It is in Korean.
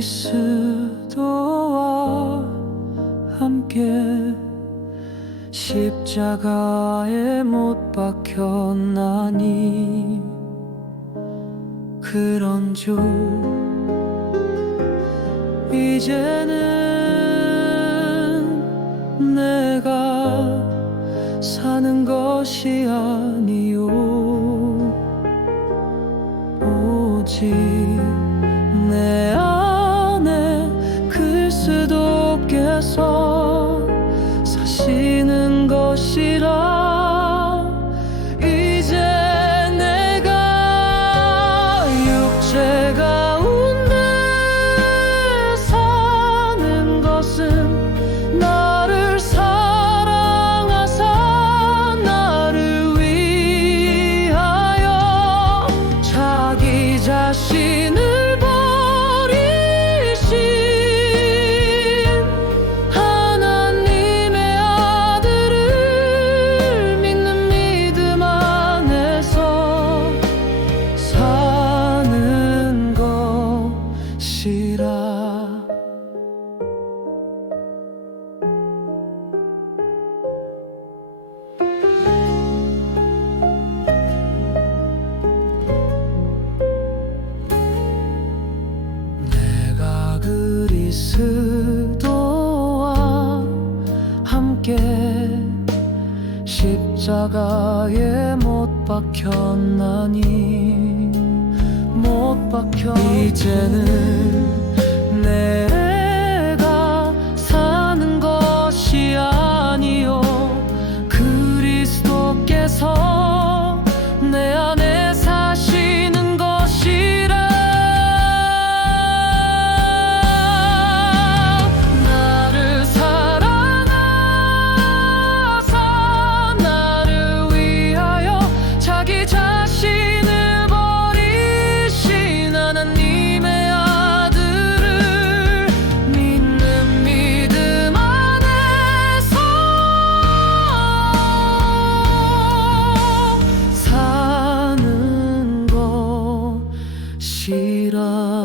그리스도와 함께 십자가에 못 박혔나니 그런 줄 이제는 내가 사는 것이 아니요 사시는 것이라 그리스도와 함께 십자가에 못 박혔나니 못 박혀 이제는 Oh.